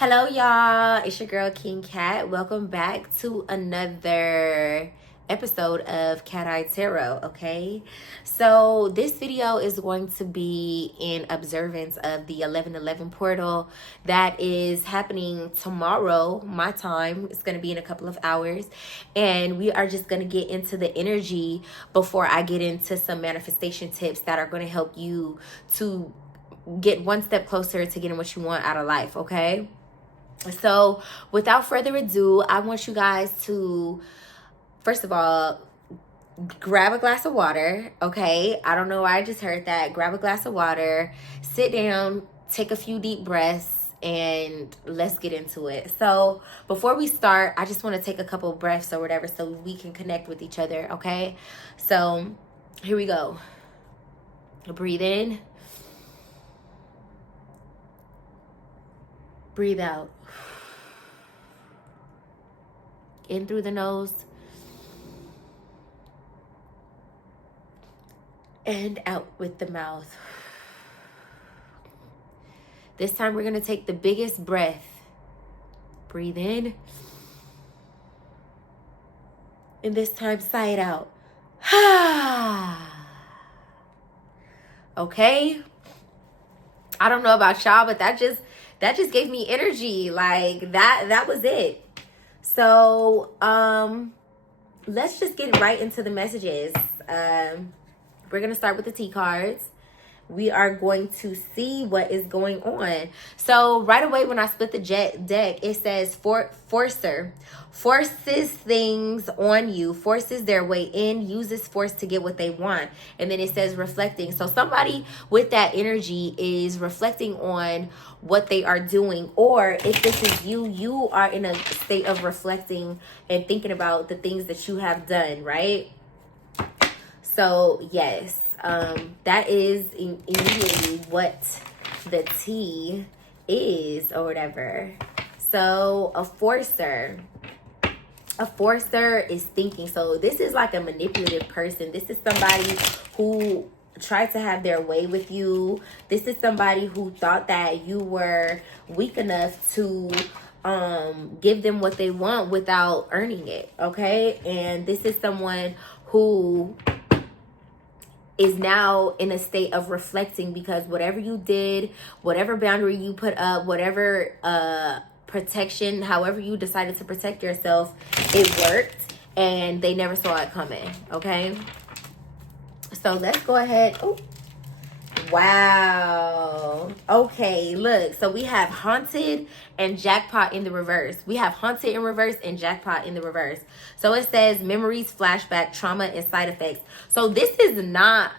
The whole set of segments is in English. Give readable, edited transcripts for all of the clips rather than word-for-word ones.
Hello, y'all. It's your girl, King Cat. Welcome back to another episode of Cat Eye Tarot, okay? So, this video is going to be in observance of the 11/11 portal that is happening tomorrow, my time. It's going to be in a couple of hours. And we are just going to get into the energy before I get into some manifestation tips that are going to help you to get one step closer to getting what you want out of life, okay? So, without further ado, I want you guys to, first of all, grab a glass of water, okay? I don't know why I just heard that. Grab a glass of water, sit down, take a few deep breaths, and let's get into it. So, before we start, I just want to take a couple breaths or whatever so we can connect with each other, okay? So, here we go. Breathe in. Breathe out. In through the nose and out with the mouth. This time we're going to take the biggest breath. Breathe in. And this time sigh it out. Okay? I don't know about y'all, but that just gave me energy. Like that was it. So, let's just get right into the messages. We're going to start with the T cards. We are going to see what is going on. So right away when I split the deck, it says forcer. Forces things on you, forces their way in, uses force to get what they want. And then it says reflecting. So somebody with that energy is reflecting on what they are doing. Or if this is you are in a state of reflecting and thinking about the things that you have done, right? So yes. That is immediately what the T is or whatever. So a forcer is thinking. So this is like a manipulative person. This is somebody who tried to have their way with you. This is somebody who thought that you were weak enough to give them what they want without earning it, okay? And this is someone who is now in a state of reflecting because whatever you did, whatever boundary you put up, whatever protection, however you decided to protect yourself, it worked and they never saw it coming, okay? So let's go ahead. Oh, wow. Okay, look. So we have haunted and jackpot in the reverse. We have haunted in reverse and jackpot in the reverse. So it says memories, flashback, trauma, and side effects. So this is not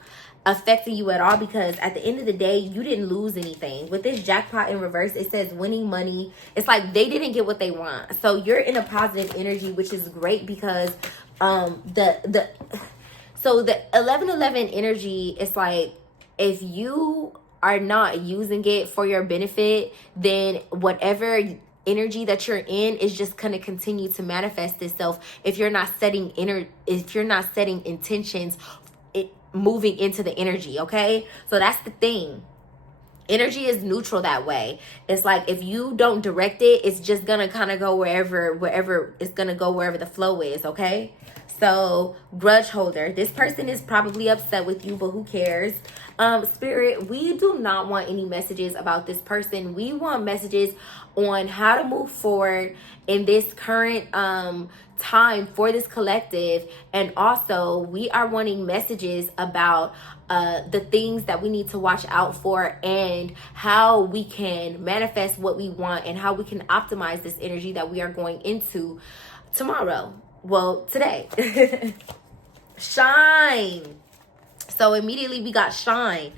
affecting you at all because at the end of the day, you didn't lose anything. With this jackpot in reverse, it says winning money. It's like they didn't get what they want. So you're in a positive energy, which is great because the 11/11 energy is like, if you are not using it for your benefit, then whatever energy that you're in is just going to continue to manifest itself if you're not setting intentions moving into the energy, okay? So that's the thing. Energy is neutral that way. It's like if you don't direct it, it's just gonna kind of go wherever it's gonna go, wherever the flow is, okay? So grudge holder, this person is probably upset with you, but who cares? Spirit, we do not want any messages about this person. We want messages on how to move forward in this current time for this collective. And also we are wanting messages about the things that we need to watch out for and how we can manifest what we want and how we can optimize this energy that we are going into tomorrow. Well, today. Shine. So immediately we got shine.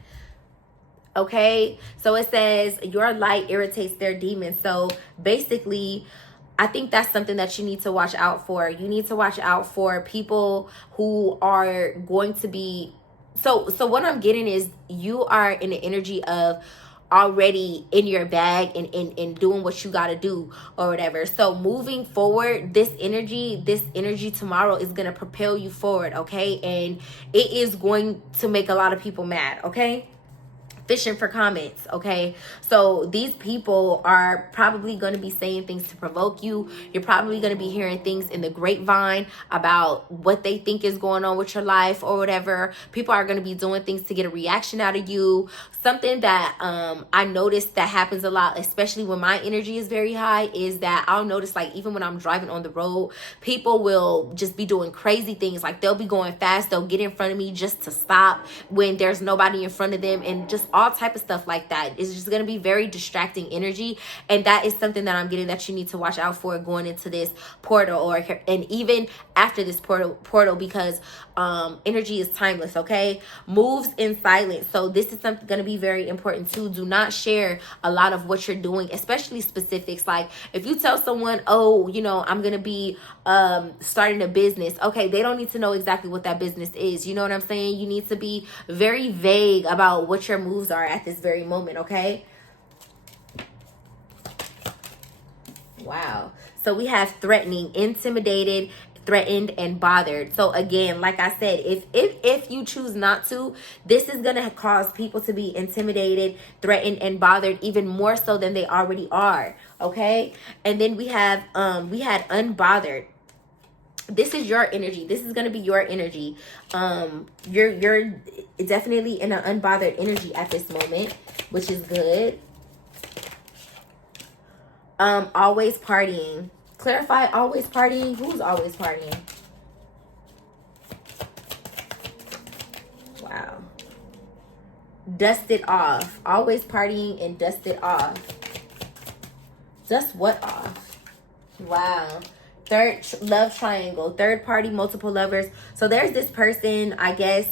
Okay. So it says your light irritates their demons. So basically, I think that's something that you need to watch out for. You need to watch out for people who are going to be so what I'm getting is you are in the energy of already in your bag and doing what you got to do or whatever. So moving forward, this energy tomorrow is going to propel you forward, okay? And it is going to make a lot of people mad, okay? fishing for comments, okay? So these people are probably going to be saying things to provoke you. You're probably going to be hearing things in the grapevine about what they think is going on with your life or whatever. People are going to be doing things to get a reaction out of you. Something that I noticed that happens a lot, especially when my energy is very high, is that I'll notice, like, even when I'm driving on the road, people will just be doing crazy things. Like, they'll be going fast, they'll get in front of me just to stop when there's nobody in front of them, and just all type of stuff like that. It's just going to be very distracting energy, and that is something that I'm getting that you need to watch out for going into this portal, and even after this portal, because energy is timeless, okay? Moves in silence. So this is something going to be very important too. Do not share a lot of what you're doing, especially specifics. Like, if you tell someone, oh, you know, I'm going to be starting a business, okay, they don't need to know exactly what that business is. You know what I'm saying? You need to be very vague about what your moves are at this very moment, okay? Wow. So we have threatening, intimidated, threatened, and bothered. So again, like I said, if you choose not to, this is gonna cause people to be intimidated, threatened, and bothered even more so than they already are. Okay. And then we had unbothered. This is your energy. This is gonna be your energy. You're definitely in an unbothered energy at this moment, which is good. Always partying. Clarify, always partying. Who's always partying? Wow. Dust it off. Always partying and dust it off. Dust what off? Wow. Third love triangle. Third party, multiple lovers. So there's this person, I guess.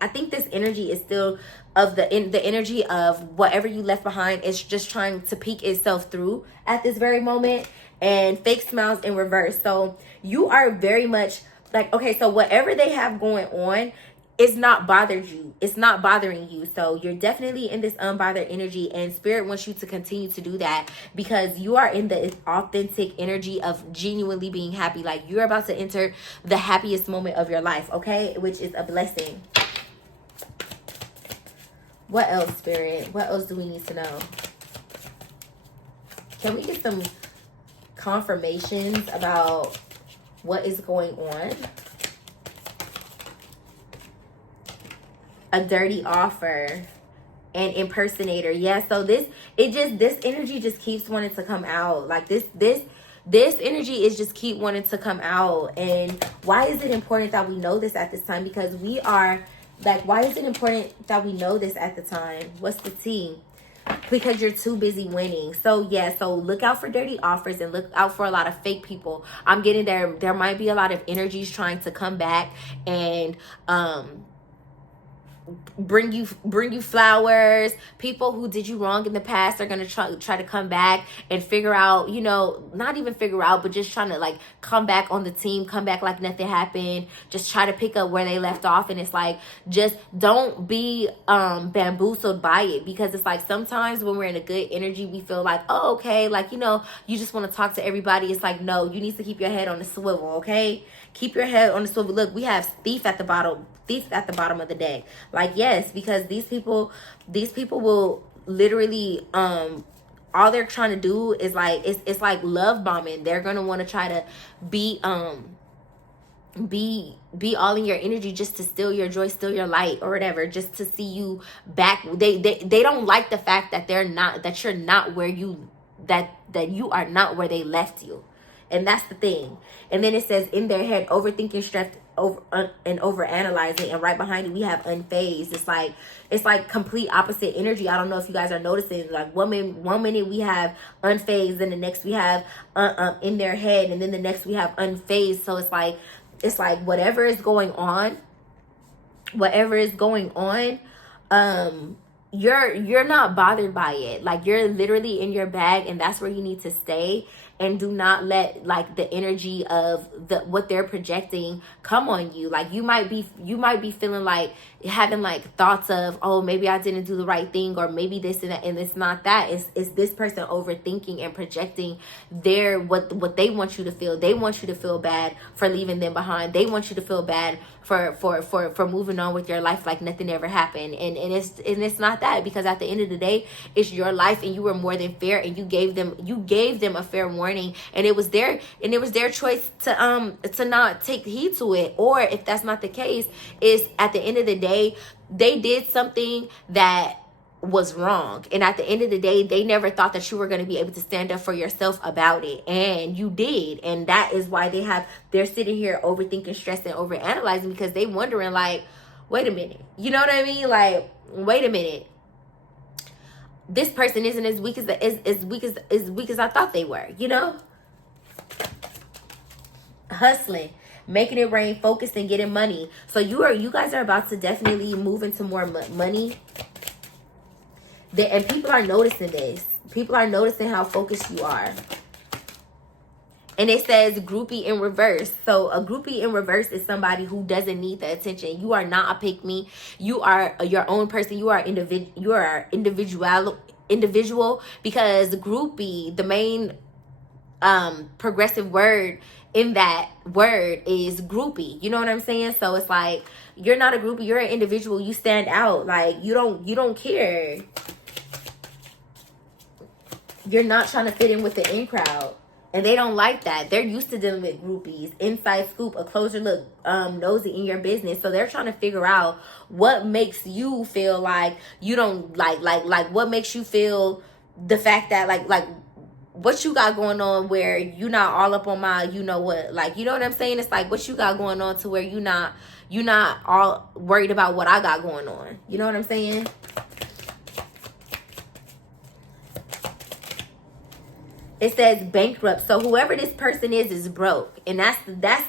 I think this energy is still of the energy of whatever you left behind. It's just trying to peek itself through at this very moment. And fake smiles in reverse. So you are very much like, okay, so whatever they have going on, it's not bothered you. It's not bothering you. So you're definitely in this unbothered energy, and spirit wants you to continue to do that because you are in the authentic energy of genuinely being happy. Like, you're about to enter the happiest moment of your life, okay? Which is a blessing. What else, spirit? What else do we need to know? Can we get some confirmations about what is going on? A dirty offer, an impersonator. Yeah, so this energy just keeps wanting to come out. Like, this energy is just keep wanting to come out. And why is it important that we know this at this time? Because we are like, why is it important that we know this at the time? What's the tea? Because you're too busy winning. So yeah, so look out for dirty offers and look out for a lot of fake people. I'm getting there might be a lot of energies trying to come back and bring you flowers. People who did you wrong in the past are going to try to come back and figure out, you know, not even figure out, but just trying to like come back on the team, come back like nothing happened, just try to pick up where they left off. And it's like, just don't be bamboozled by it, because it's like sometimes when we're in a good energy, we feel like, oh, okay, like, you know, you just want to talk to everybody. It's like, no, you need to keep your head on the swivel, okay? Keep your head on the swivel. Look, we have thief at the bottom of the deck. Like, yes, because these people will literally all they're trying to do is like, it's like love bombing. They're gonna want to try to be all in your energy just to steal your joy, steal your light, or whatever, just to see you back. They don't like the fact that you're not where you that you are not where they left you. And that's the thing. And then it says in their head, overthinking, stressed, over analyzing, and right behind it we have unfazed. It's like complete opposite energy. I don't know if you guys are noticing. Like, one minute we have unfazed, then the next we have in their head, and then the next we have unfazed. So it's like whatever is going on, you're not bothered by it. Like, you're literally in your bag, and that's where you need to stay. And do not let like the energy of what they're projecting come on you. Like, you might be feeling like having like thoughts of, oh, maybe I didn't do the right thing, or maybe this and that, and it's not that. It's this person overthinking and projecting what they want you to feel. They want you to feel bad for leaving them behind. They want you to feel bad for moving on with your life like nothing ever happened. And it's not not that, because at the end of the day, it's your life and you were more than fair, and you gave them a fair warning, and it was their choice to not take heed to it. Or if that's not the case, is at the end of the day, they did something that was wrong, and at the end of the day, they never thought that you were going to be able to stand up for yourself about it, and you did. And that is why they're sitting here overthinking, stressing, over analyzing, because they wondering like, wait a minute, you know what I mean? Like, wait a minute, this person isn't as weak as I thought they were, you know? Hustling, making it rain, focusing, getting money. So you guys are about to definitely move into more money. And people are noticing this. People are noticing how focused you are. And it says groupie in reverse. So a groupie in reverse is somebody who doesn't need the attention. You are not a pick me. You are your own person. You are individual, because groupie, the main progressive word in that word is groupie. You know what I'm saying? So it's like, you're not a groupie, you're an individual. You stand out. Like, you don't care. You're not trying to fit in with the in crowd, and they don't like that. They're used to dealing with groupies. Inside scoop, a closer look, nosy in your business. So they're trying to figure out what makes you feel like you don't like what makes you feel the fact that like what you got going on where you not all up on my, you know what, like, you know what I'm saying? It's like, what you got going on to where you not all worried about what I got going on. You know what I'm saying? It says bankrupt. So whoever this person is broke. And that's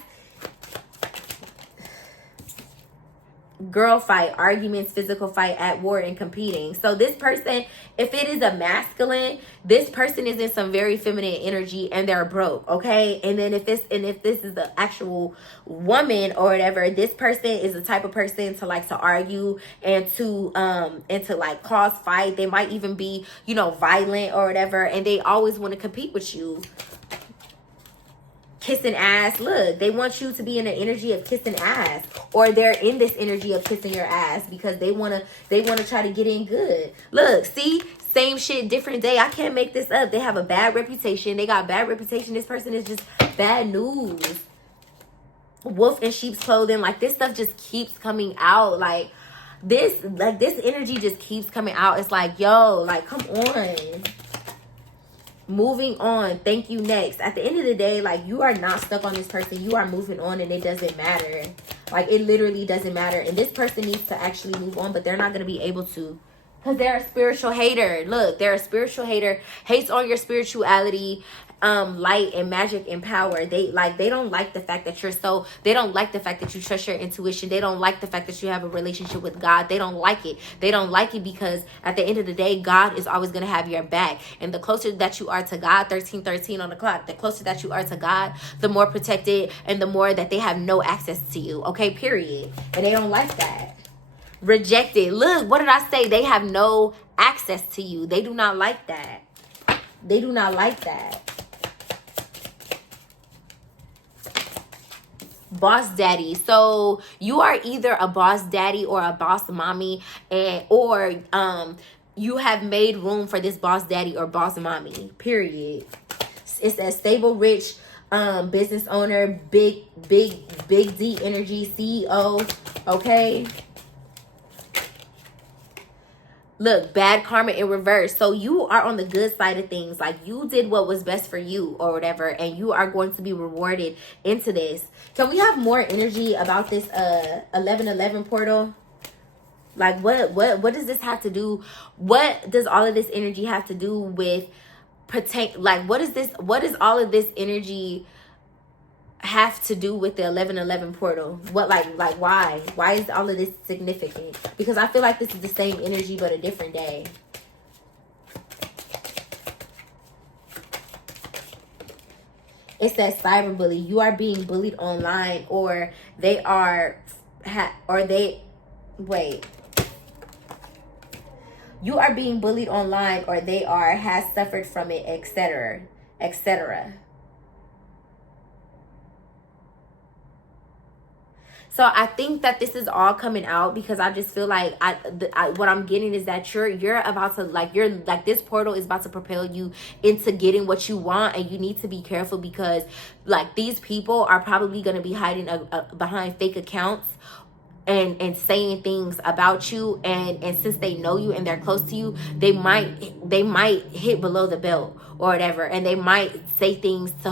girl fight, arguments, physical fight, at war, and competing. So this person, if it is a masculine, this person is in some very feminine energy and they're broke, okay? And then if this is the actual woman or whatever, this person is the type of person to like to argue and to like cause fight. They might even be, you know, violent or whatever, and they always want to compete with you. Kissing ass. Look, they want you to be in the energy of kissing ass, or they're in this energy of kissing your ass because they want to try to get in good. Look, see, same shit, different day. I can't make this up. They have a bad reputation. They got bad reputation. This person is just bad news. Wolf in sheep's clothing. Like, this stuff just keeps coming out. Like this energy just keeps coming out. It's like, yo, like, come on. Moving on. Thank you. Next. At the end of the day, like, you are not stuck on this person. You are moving on, and it doesn't matter. Like, it literally doesn't matter. And this person needs to actually move on, but they're not going to be able to, because they're a spiritual hater. Look, they're a spiritual hater. Hates on your spirituality, light and magic and power. They don't like the fact that they don't like the fact that you trust your intuition. They don't like the fact that you have a relationship with God. They don't like it. They don't like it because at the end of the day, God is always going to have your back. And the closer that you are to God, 1313 on the clock, the closer that you are to God, the more protected and the more that they have no access to you. Okay, period. And they don't like that. Rejected. Look, what did I say? They have no access to you. They do not like that. They do not like that. Boss daddy. So you are either a boss daddy or a boss mommy, or you have made room for this boss daddy or boss mommy, period. It's a stable, rich business owner, big D energy, CEO, okay? Look, bad karma in reverse. So you are on the good side of things. Like, you did what was best for you or whatever, and you are going to be rewarded into this. Can we have more energy about this 1111 portal? Like, what does this have to do? What does all of this energy have to do with like, what is all of this energy have to do with the 1111 portal? What, like why is all of this significant? Because I feel like this is the same energy but a different day. It says cyberbully. You are being bullied online, or they are you are being bullied online, or they has suffered from it, etc., etc. So I think that this is all coming out because I just feel like what I'm getting is that you're about to like, you're like, this portal is about to propel you into getting what you want, and you need to be careful because like these people are probably going to be hiding behind fake accounts and saying things about you, and since they know you and they're close to you, they might hit below the belt or whatever, and they might say things to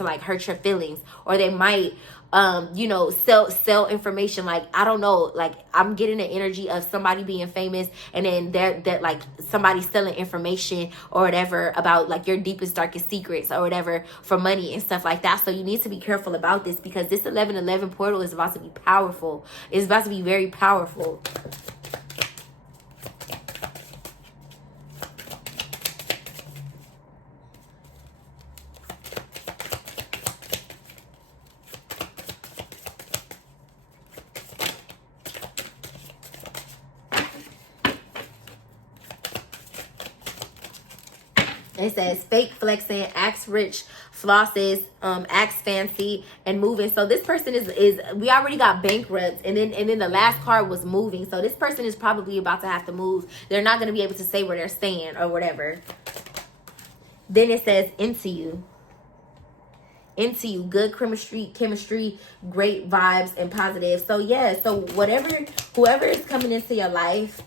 like hurt your feelings, or they might sell information. Like, I don't know, like I'm getting an energy of somebody being famous, and then that like somebody selling information or whatever about like your deepest darkest secrets or whatever for money and stuff like that. So you need to be careful about this because this 1111 portal is about to be powerful. It's about to be very powerful. It says fake flexing, acts rich, flosses, acts fancy, and moving. So this person is we already got bankrupt, and then the last card was moving. So this person is probably about to have to move. They're not going to be able to say where they're staying or whatever. Then it says into you. Into you, good chemistry, great vibes, and positive. So yeah, so whoever is coming into your life,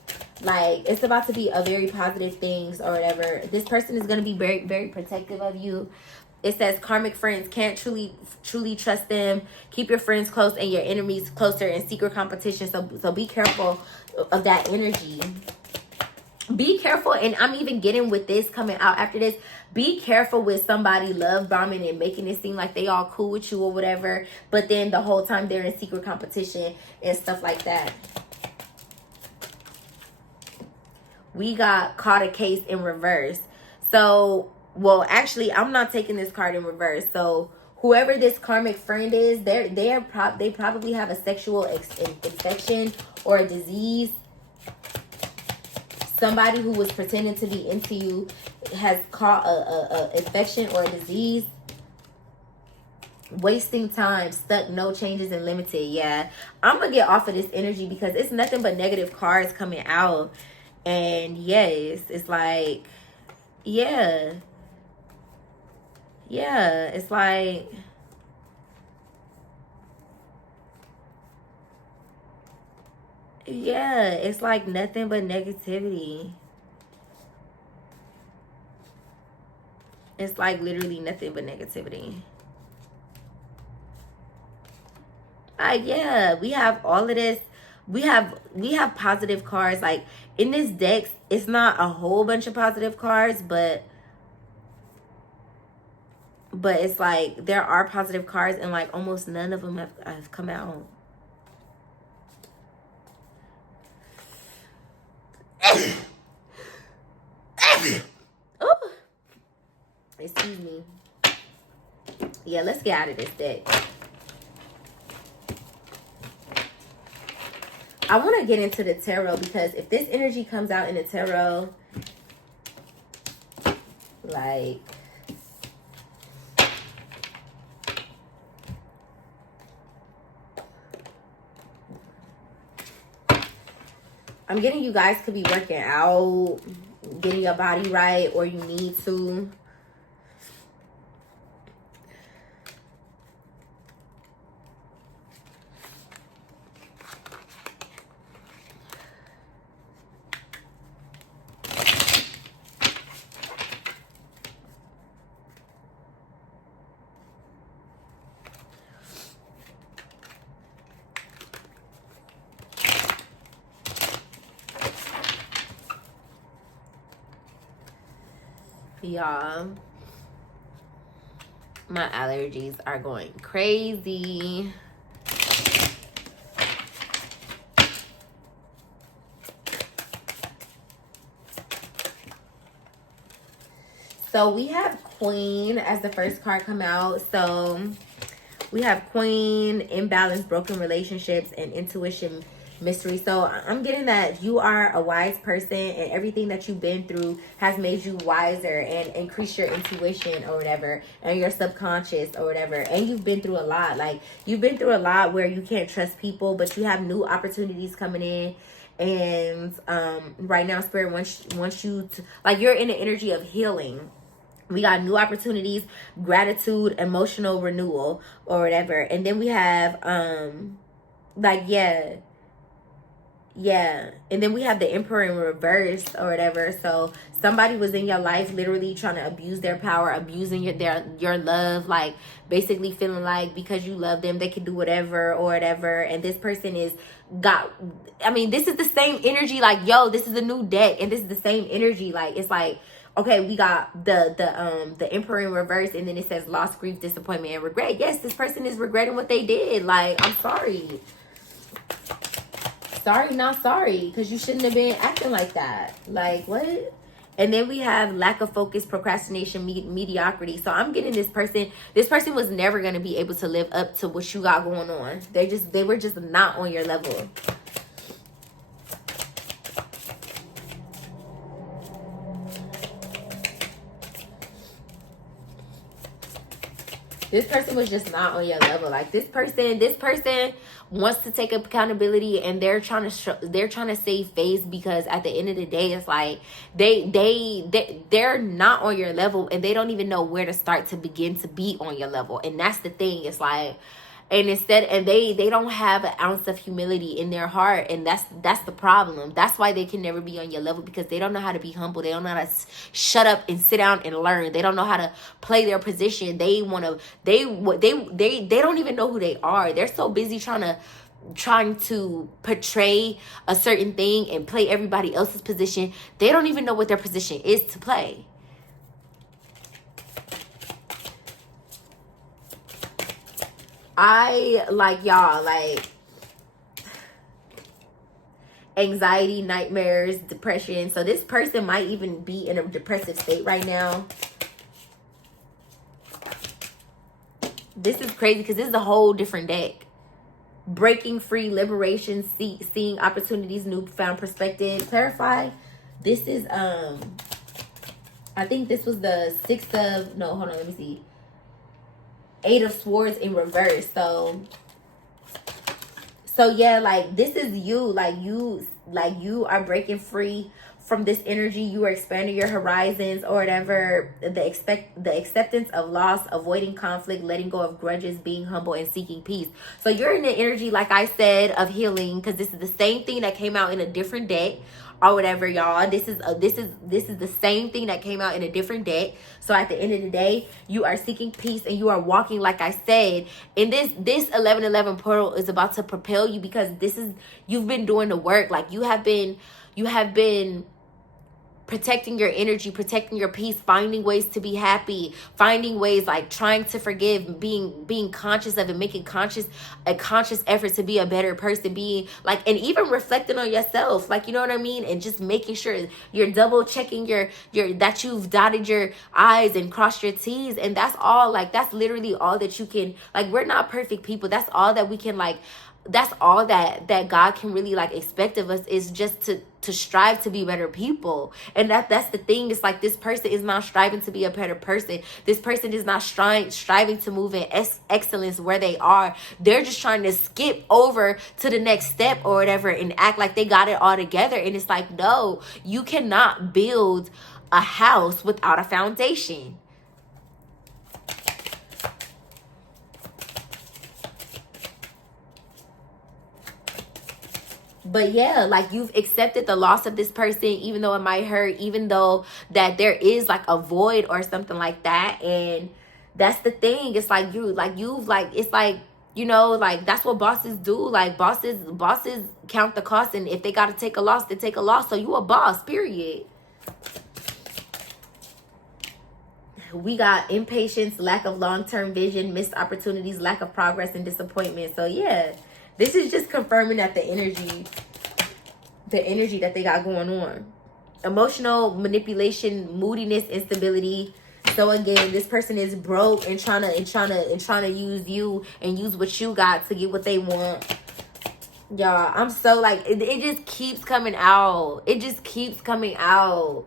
like it's about to be a very positive things or whatever. This person is going to be very, very protective of you. It says karmic friends, can't truly trust them. Keep your friends close and your enemies closer in secret competition. So be careful of that energy. Be careful, and I'm even getting with this coming out after this. Be careful with somebody love bombing and making it seem like they all cool with you or whatever, but then the whole time they're in secret competition and stuff like that. We got caught a case in reverse. So, well, actually, I'm not taking this card in reverse. So, whoever this karmic friend is, they probably have a sexual infection or a disease. Somebody who was pretending to be into you has caught a infection or a disease. Wasting time, stuck, no changes, and limited. Yeah, I'm gonna get off of this energy because it's nothing but negative cards coming out. And yes, it's like, yeah, it's like, yeah, it's like nothing but negativity. It's like literally nothing but negativity. Yeah, we have all of this. We have positive cards. Like in this deck, it's not a whole bunch of positive cards, but it's like there are positive cards, and like almost none of them have come out. Oh, excuse me. Yeah, let's get out of this deck. I want to get into the tarot because if this energy comes out in the tarot, like, I'm getting you guys could be working out, getting your body right, or you need to. Y'all, my allergies are going crazy. So we have Queen as the first card come out. So we have Queen, imbalance, broken relationships, and intuition mystery. So I'm getting that you are a wise person, and everything that you've been through has made you wiser and increased your intuition or whatever, and your subconscious or whatever. And you've been through a lot. Like, you've been through a lot where you can't trust people, but you have new opportunities coming in. And right now, Spirit wants you to, like, you're in the energy of healing. We got new opportunities, gratitude, emotional renewal or whatever. And then we have like, yeah. And then we have the Emperor in reverse or whatever. So somebody was in your life literally trying to abuse their power, abusing your love, like basically feeling like because you love them they can do whatever or whatever. And this person this is the same energy. Like, yo, this is a new deck, and this is the same energy. Like, it's like, okay, we got the Emperor in reverse, and then it says loss, grief, disappointment, and regret. Yes, this person is regretting what they did. Like, I'm sorry. Sorry, not sorry, because you shouldn't have been acting like that. Like, what? And then we have lack of focus, procrastination, mediocrity. So I'm getting this person was never going to be able to live up to what you got going on. They were just not on your level. This person was just not on your level. Like, this person wants to take accountability, and they're trying to save face, because at the end of the day, it's like they're not on your level, and they don't even know where to start to begin to be on your level. And that's the thing. It's like, and they don't have an ounce of humility in their heart, and that's the problem. That's why they can never be on your level, because they don't know how to be humble. They don't know how to shut up and sit down and learn. They don't know how to play their position. They don't even know who they are. They're so busy trying to portray a certain thing and play everybody else's position. They don't even know what their position is to play. Y'all, like, anxiety, nightmares, depression. So this person might even be in a depressive state right now. This is crazy, because this is a whole different deck. Breaking free, liberation, seeing opportunities, newfound perspective. Clarify. This is I think this was the let me see. 8 of Swords in reverse. So yeah, like, this is you. Like, you are breaking free from this energy. You are expanding your horizons or whatever. The acceptance of loss, avoiding conflict, letting go of grudges, being humble, and seeking peace. So you're in the energy, like I said, of healing, because this is the same thing that came out in a different deck or whatever, y'all. This is the same thing that came out in a different deck. So at the end of the day, you are seeking peace, and you are walking, like I said, in this 1111 portal is about to propel you, because you've been doing the work. Like, you have been protecting your energy, protecting your peace, finding ways to be happy, finding ways, like, trying to forgive, being conscious of it, making a conscious effort to be a better person, being like, and even reflecting on yourself, like, you know what I mean? And just making sure you're double checking your that you've dotted your I's and crossed your T's. And that's all, like, that's literally all that you can, like, we're not perfect people. That's all that we can, like, that's all that God can really, like, expect of us, is just to strive to be better people. And that's the thing. It's like, this person is not striving to be a better person. This person is not striving to move in excellence where they are. They're just trying to skip over to the next step or whatever and act like they got it all together. And it's like, no, you cannot build a house without a foundation. But yeah, like, you've accepted the loss of this person, even though it might hurt, even though that there is, like, a void or something like that. And that's the thing. It's like, it's like, you know, like, that's what bosses do. Like, bosses count the cost, and if they got to take a loss, they take a loss. So you a boss, period. We got impatience, lack of long-term vision, missed opportunities, lack of progress, and disappointment. So yeah, this is just confirming that the energy that they got going on. Emotional manipulation, moodiness, instability. So again, this person is broke and trying to use you and use what you got to get what they want. Y'all, I'm so like, it just keeps coming out. It just keeps coming out.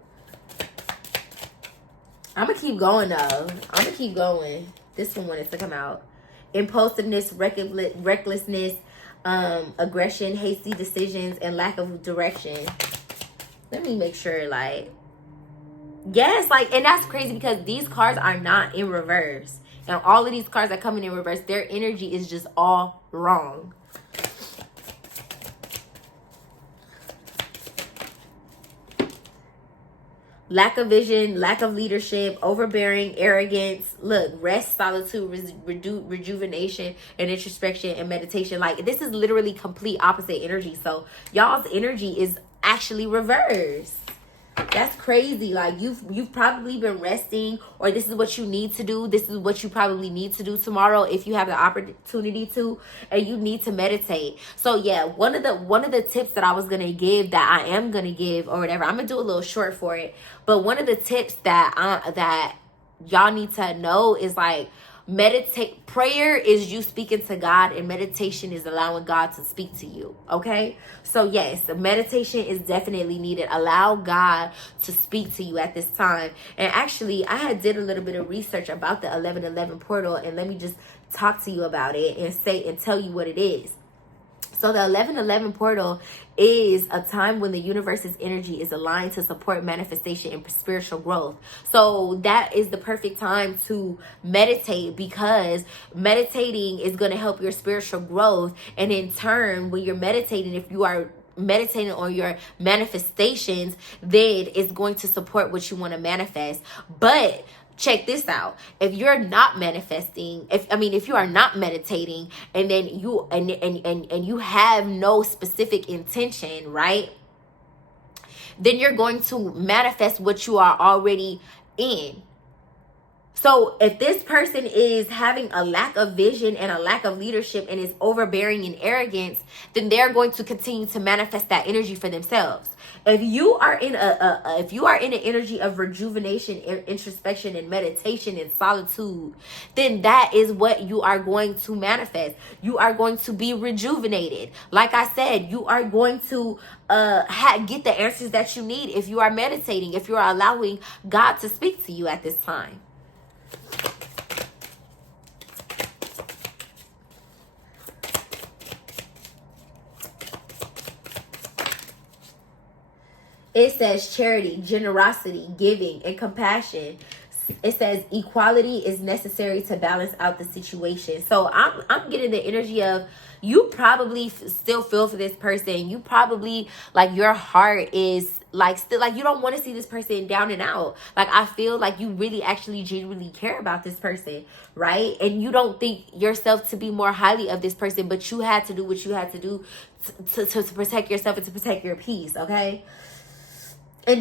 I'm gonna keep going though. I'm gonna keep going. This one wanted to come out. Impulsiveness, recklessness, aggression, hasty decisions, and lack of direction. Let me make sure, like, yes, like, and that's crazy because these cards are not in reverse. And all of these cards are coming in reverse. Their energy is just all wrong. Lack of vision, lack of leadership, overbearing, arrogance. Look, rest, solitude, rejuvenation, and introspection and meditation. Like, this is literally complete opposite energy. So y'all's energy is actually reversed. That's crazy. Like, you've probably been resting, or this is what you need to do. This is what you probably need to do tomorrow if you have the opportunity to, and you need to meditate. So yeah, one of the tips that I was gonna give, that I am gonna give, or whatever, I'm gonna do a little short for it. But one of the tips that y'all need to know is, like, meditate. Prayer is you speaking to God, and meditation is allowing God to speak to you. Okay, so yes, meditation is definitely needed. Allow God to speak to you at this time. And actually, I had did a little bit of research about the 1111 portal, and let me just talk to you about it and tell you what it is. So the 1111 portal is a time when the universe's energy is aligned to support manifestation and spiritual growth. So that is the perfect time to meditate, because meditating is going to help your spiritual growth. And in turn, when you're meditating, if you are meditating on your manifestations, then it's going to support what you want to manifest. But check this out. If you're not manifesting, if you are not meditating, and then you and you have no specific intention, right? Then you're going to manifest what you are already in. So if this person is having a lack of vision and a lack of leadership and is overbearing and arrogance, then they're going to continue to manifest that energy for themselves. If you are in an energy of rejuvenation, introspection, and meditation and solitude, then that is what you are going to manifest. You are going to be rejuvenated. Like I said, you are going to get the answers that you need if you are meditating, if you are allowing God to speak to you at this time. It says charity, generosity, giving, and compassion. It says equality is necessary to balance out the situation. So I'm getting the energy of, you probably still feel for this person. You probably, like, your heart is like still, like, you don't want to see this person down and out. Like, I feel like you really actually genuinely care about this person, right? And you don't think yourself to be more highly of this person, but you had to do what you had to do to protect yourself and to protect your peace. Okay. And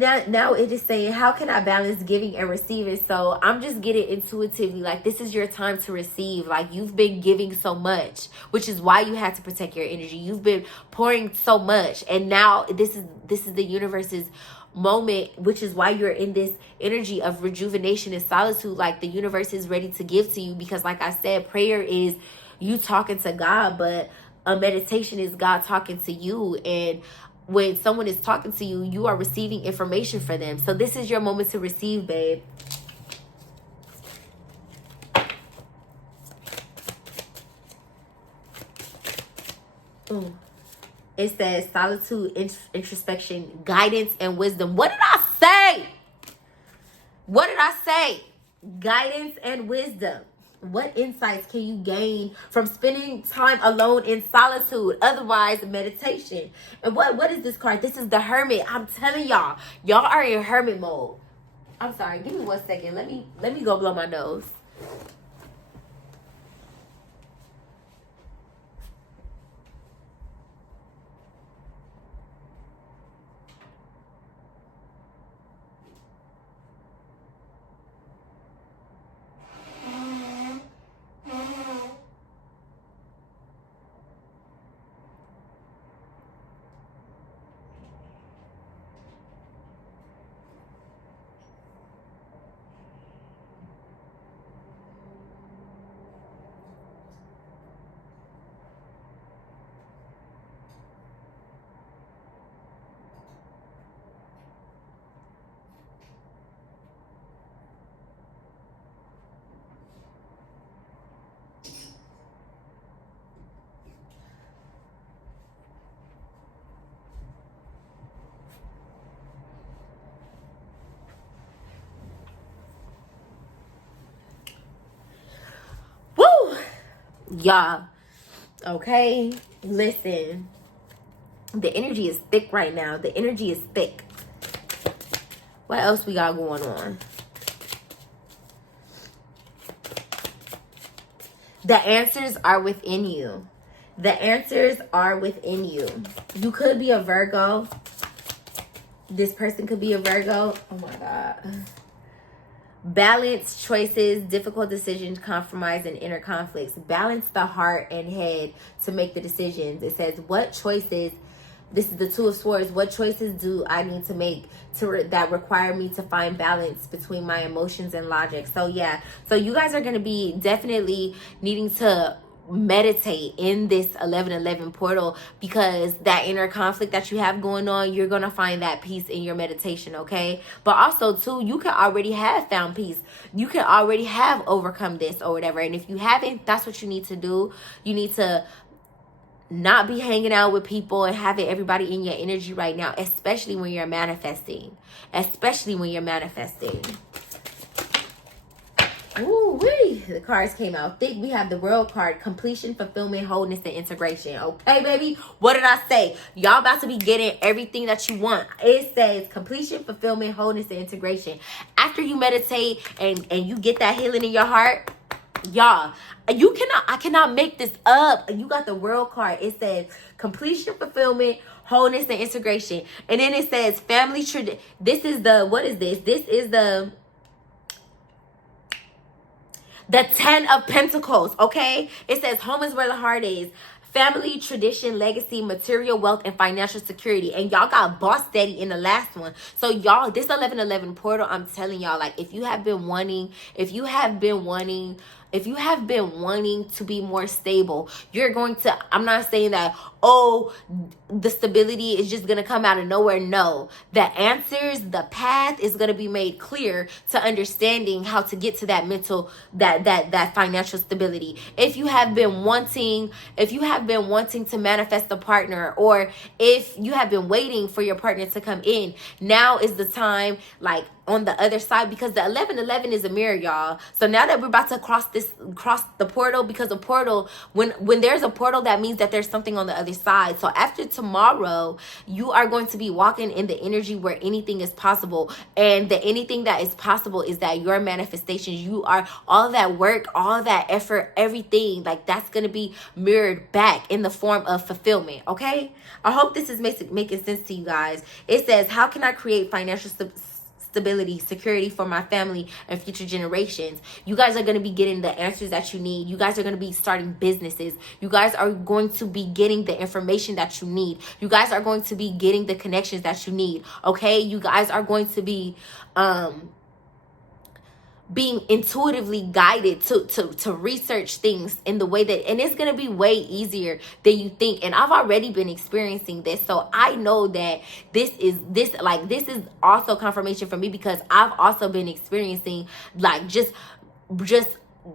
now it is saying, how can I balance giving and receiving? So I'm just getting intuitively, like, this is your time to receive. Like, you've been giving so much, which is why you had to protect your energy. You've been pouring so much, and now this is the universe's moment, which is why you're in this energy of rejuvenation and solitude. Like, the universe is ready to give to you, because, like I said, prayer is you talking to God, but a meditation is God talking to you. And when someone is talking to you, you are receiving information for them. So this is your moment to receive, babe. Ooh. It says solitude, introspection, guidance, and wisdom. What did I say? What did I say? Guidance and wisdom. What insights can you gain from spending time alone in solitude? Otherwise, meditation. And what is this card? This is the Hermit. I'm telling y'all are in hermit mode. I'm sorry. Give me 1 second. Let me go blow my nose. Y'all, okay? Listen, the energy is thick right now. The energy is thick. What else we got going on? The answers are within you. The answers are within you. You could be a Virgo. This person could be a Virgo. Oh my God. Balance choices, difficult decisions, compromise, and inner conflicts. Balance the heart and head to make the decisions. It says, what choices, this is the Two of Swords, what choices do I need to make that require me to find balance between my emotions and logic? So yeah, so you guys are going to be definitely needing to meditate in this 1111 portal, because that inner conflict that you have going on, you're gonna find that peace in your meditation, okay? But also too, you can already have found peace. You can already have overcome this or whatever. And if you haven't, that's what you need to do. You need to not be hanging out with people and having everybody in your energy right now, especially when you're manifesting. Especially when you're manifesting. Ooh, wee. The cards came out thick. We have the World card, completion, fulfillment, wholeness, and integration. Okay, baby? What did I say? Y'all about to be getting everything that you want. It says completion, fulfillment, wholeness, and integration. After you meditate and you get that healing in your heart, y'all, I cannot make this up. You got the World card. It says completion, fulfillment, wholeness, and integration. And then it says family tradition. This is the, what is this? This is the 10 of Pentacles, okay? It says home is where the heart is. Family, tradition, legacy, material wealth, and financial security. And y'all got boss daddy in the last one. So y'all, this 1111 portal, I'm telling y'all, like, if you have been wanting to be more stable, you're going to, I'm not saying that, oh, the stability is just going to come out of nowhere. No, the answers, the path is going to be made clear to understanding how to get to that mental, that financial stability. If you have been wanting to manifest a partner, or if you have been waiting for your partner to come in, now is the time, like, on the other side, because the 1111 is a mirror, y'all. So now that we're about to cross the portal, because a portal, when there's a portal, that means that there's something on the other side. So after tomorrow, you are going to be walking in the energy where anything is possible. And the anything that is possible is that your manifestations, you are, all that work, all that effort, everything, like, that's going to be mirrored back in the form of fulfillment, okay? I hope this is making sense to you guys. It says, how can I create financial stability, security for my family and future generations? You guys are going to be getting the answers that you need. You guys are going to be starting businesses. You guys are going to be getting the information that you need. You guys are going to be getting the connections that you need, okay? You guys are going to be being intuitively guided to research things in the way that, and it's going to be way easier than you think. And I've already been experiencing this, so I know that this is also confirmation for me, because I've also been experiencing, like, just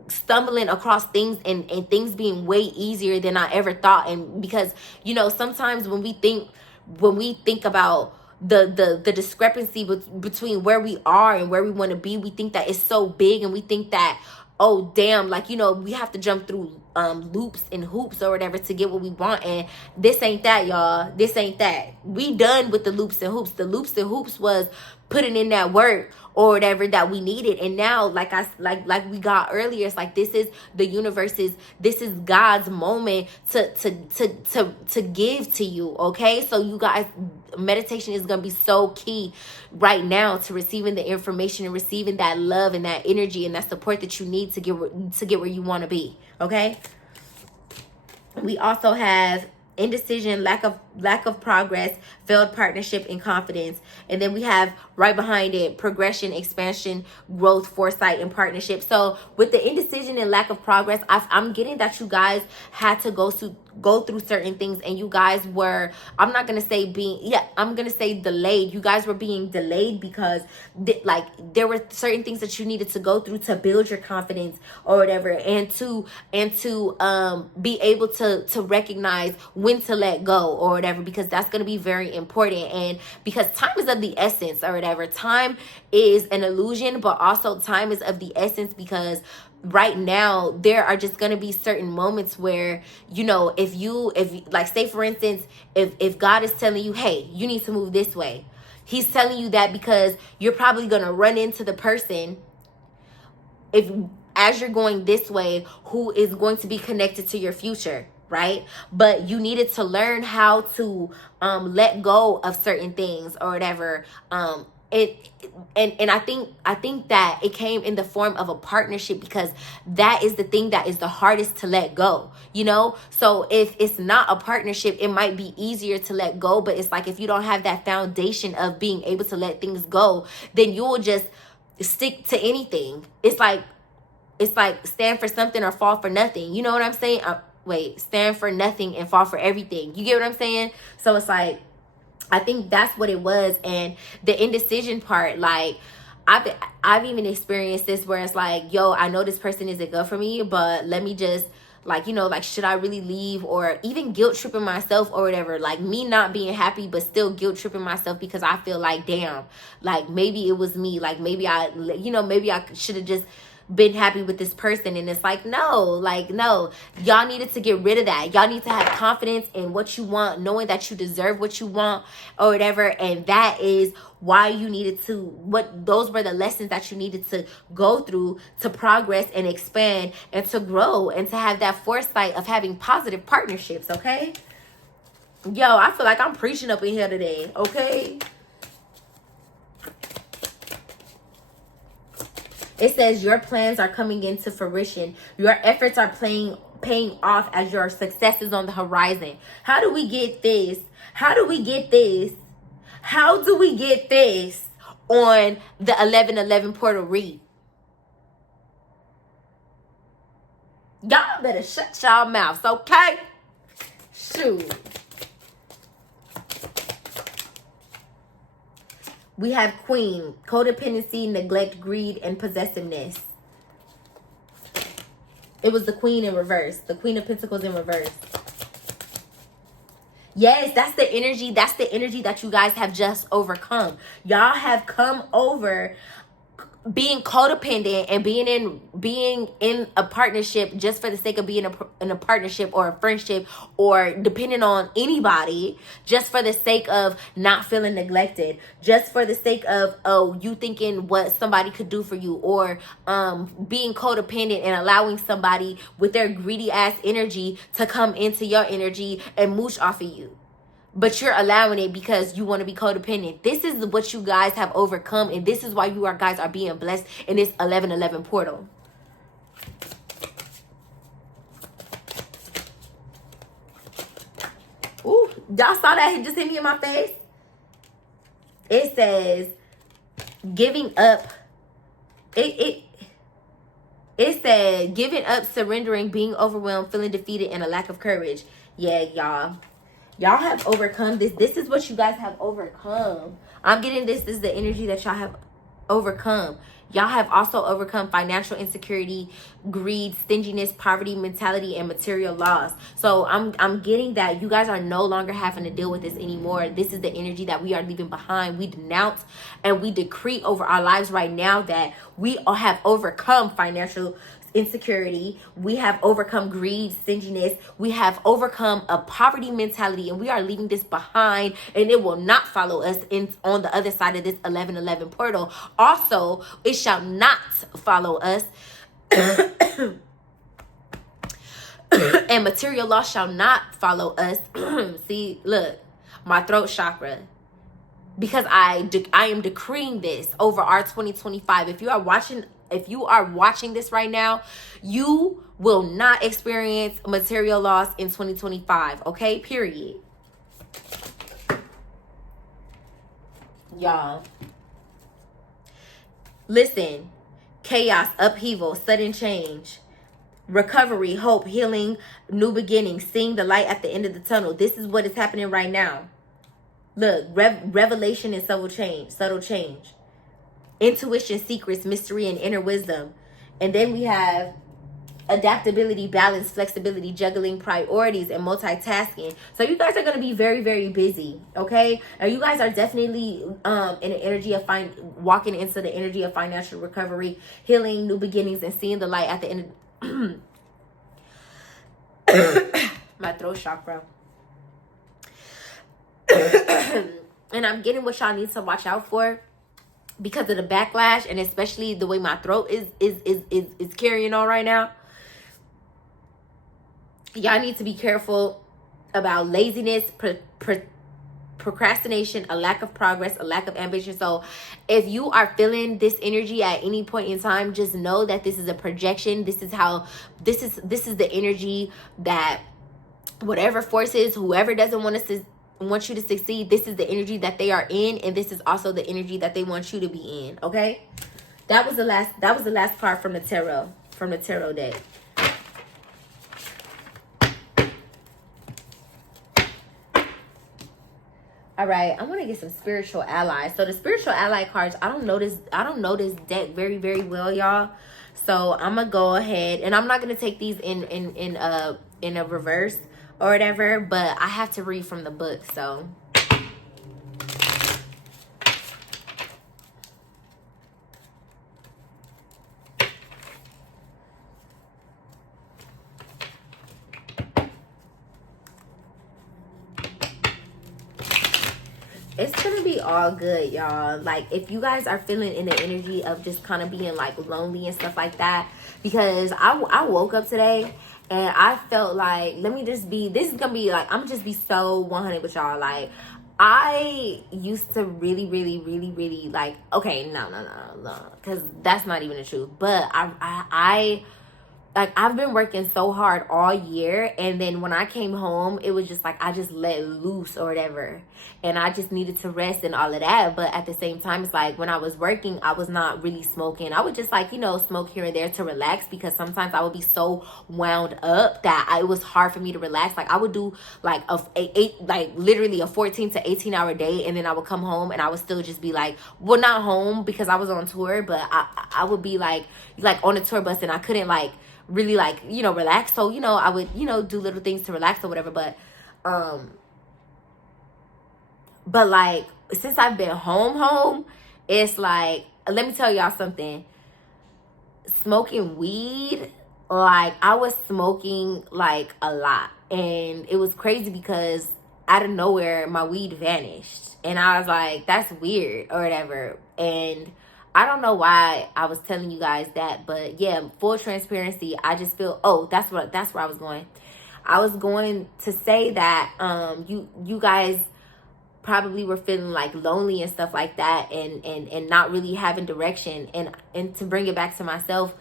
stumbling across things and things being way easier than I ever thought. And because, you know, sometimes when we think about the discrepancy between where we are and where we want to be, we think that it's so big, and we think that, oh damn, like, you know, we have to jump through loops and hoops or whatever to get what we want. And this ain't that, y'all. This ain't that. We done with the loops and hoops. The loops and hoops was putting in that work or whatever that we needed. And now, like we got earlier, it's like, this is the universe's, this is God's moment to give to you, okay? So you guys, meditation is gonna be so key right now to receiving the information and receiving that love and that energy and that support that you need to get where you want to be, okay? We also have indecision, lack of progress, failed partnership, and confidence. And then we have right behind it progression, expansion, growth, foresight, and partnership. So with the indecision and lack of progress, I'm getting that you guys had to go through certain things, and you guys were, I'm gonna say delayed. You guys were being delayed because there were certain things that you needed to go through to build your confidence or whatever, and to be able to recognize when to let go or whatever, because that's going to be very important. And because time is of the essence or whatever. Time is an illusion, but also time is of the essence, because right now there are just going to be certain moments where, you know, if like, say for instance, if God is telling you, hey, you need to move this way, he's telling you that because you're probably going to run into the person, if as you're going this way, who is going to be connected to your future, right? But you needed to learn how to let go of certain things or whatever. And I think that it came in the form of a partnership, because that is the thing that is the hardest to let go, you know? So if it's not a partnership, it might be easier to let go, but it's like, if you don't have that foundation of being able to let things go, then you will just stick to anything. It's like stand for something or fall for nothing. You know what I'm saying? Stand for nothing and fall for everything. You get what I'm saying? So it's like, I think that's what it was. And the indecision part, like, I've even experienced this where it's like, yo, I know this person isn't good for me, but let me just, like, you know, like, should I really leave? Or even guilt tripping myself or whatever, like me not being happy but still guilt tripping myself because I feel like, damn, like maybe it was me, like maybe I should have just been happy with this person. And it's like, no, y'all needed to get rid of that. Y'all need to have confidence in what you want, knowing that you deserve what you want or whatever. And that is why you needed to, those were the lessons that you needed to go through to progress and expand and to grow and to have that foresight of having positive partnerships. Okay, yo, I feel like I'm preaching up in here today. Okay, it says your plans are coming into fruition. Your efforts are paying off as your success is on the horizon. How do we get this? How do we get this? How do we get this on the 1111 portal read? Y'all better shut y'all mouths, okay? Shoot. We have Queen, codependency, neglect, greed, and possessiveness. It was the Queen in reverse. The Queen of Pentacles in reverse. Yes, that's the energy. That's the energy that you guys have just overcome. Y'all have come over being codependent and being in a partnership just for the sake of being in a partnership or a friendship, or depending on anybody just for the sake of not feeling neglected, just for the sake of, oh, you thinking what somebody could do for you, or being codependent and allowing somebody with their greedy ass energy to come into your energy and mooch off of you. But you're allowing it because you want to be codependent. This is what you guys have overcome. And this is why you guys are being blessed in this 1111 portal. Ooh, y'all saw that? It just hit me in my face. It says giving up. It said giving up, surrendering, being overwhelmed, feeling defeated, and a lack of courage. Yeah, y'all. Y'all have overcome this. This is what you guys have overcome. I'm getting this. This is the energy that y'all have overcome. Y'all have also overcome financial insecurity, greed, stinginess, poverty mentality, and material loss. So I'm getting that you guys are no longer having to deal with this anymore. This is the energy that we are leaving behind. We denounce and we decree over our lives right now that we all have overcome financial insecurity. We have overcome greed, stinginess. We have overcome a poverty mentality, and we are leaving this behind, and it will not follow us on the other side of this 1111 portal. Also, it shall not follow us and material loss shall not follow us. See, look, my throat chakra, because I am decreeing this over our 2025. If you are watching this right now, you will not experience material loss in 2025. Okay, period. Y'all, listen. Chaos, upheaval, sudden change, recovery, hope, healing, new beginnings, seeing the light at the end of the tunnel. This is what is happening right now. Look, revelation and subtle change. Intuition, secrets, mystery, and inner wisdom. And then we have adaptability, balance, flexibility, juggling priorities, and multitasking. So you guys are going to be very, very busy, okay? And you guys are definitely in an energy of walking into the energy of financial recovery, healing, new beginnings, and seeing the light at the end of my throat chakra. And I'm getting what y'all need to watch out for because of the backlash, and especially the way my throat is carrying on right now. Y'all need to be careful about laziness, procrastination, a lack of progress, a lack of ambition. So if you are feeling this energy at any point in time, just know that this is a projection. This is the energy that whatever forces, whoever doesn't want you to succeed, this is the energy that they are in, and this is also the energy that they want you to be in. Okay, that was the last card from the tarot deck. All right, I want to get some spiritual allies. So the spiritual ally cards, I don't know this deck very, very well, y'all. So I'm gonna go ahead, and I'm not gonna take these in a reverse or whatever, but I have to read from the book. So it's gonna be all good, y'all. Like, if you guys are feeling in the energy of just kind of being like lonely and stuff like that, because I woke up today and I felt like, this is gonna be like, I'm just be so 100 with y'all. Like, I used to really, really, really, really like, okay, no, because that's not even the truth. But I like, I've been working so hard all year, and then when I came home, it was just like I just let loose or whatever, and I just needed to rest and all of that. But at the same time, it's like when I was working, I was not really smoking. I would just like, smoke here and there to relax, because sometimes I would be so wound up that it was hard for me to relax. Like, I would do like literally a 14 to 18 hour day, and then I would come home and I would still just be like, well, not home because I was on tour, but I would be like on a tour bus, and I couldn't like really like relax. So I would do little things to relax or whatever. But like, since I've been home, it's like, let me tell y'all something. Smoking weed, like, I was smoking like a lot, and it was crazy because out of nowhere my weed vanished, and I was like, that's weird or whatever. And I don't know why I was telling you guys that, but yeah, full transparency, I just feel, that's where I was going. I was going to say that you guys probably were feeling like lonely and stuff like that, and not really having direction. And to bring it back to myself,